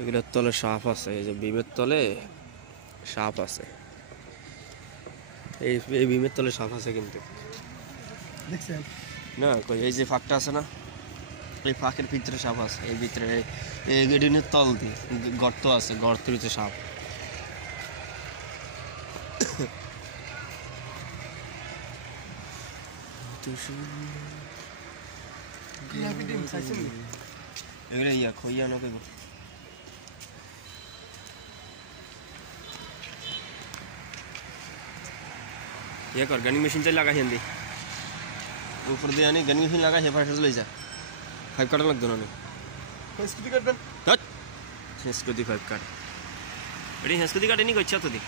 এগুলোর তলে সাপ আছে, এই যে বিমের তলে সাপ আছে, এই বিমের তলে সাপ আছে কিন্তু দেখছেন না? কই এই যে ফাঁকটা আছে না, এই ফাঁকের ভিতরে সাপ আছে, এই ভিতরে এই গেডিনের তল দিয়ে গর্ত আছে, গর্তের ভিতরে সাপ। এগুলো ইয়া খইয়া না কইব ये कर गनी मशीन चल लगा हिंदी ऊपर दे आनी गनी मशीन लगा हेफा ले जा 5 काट लग दोनों ने স্কুটি কাটবেন हट स्कूटी 5 काट अरे स्कूटी काट नहीं कोई अच्छा तो दी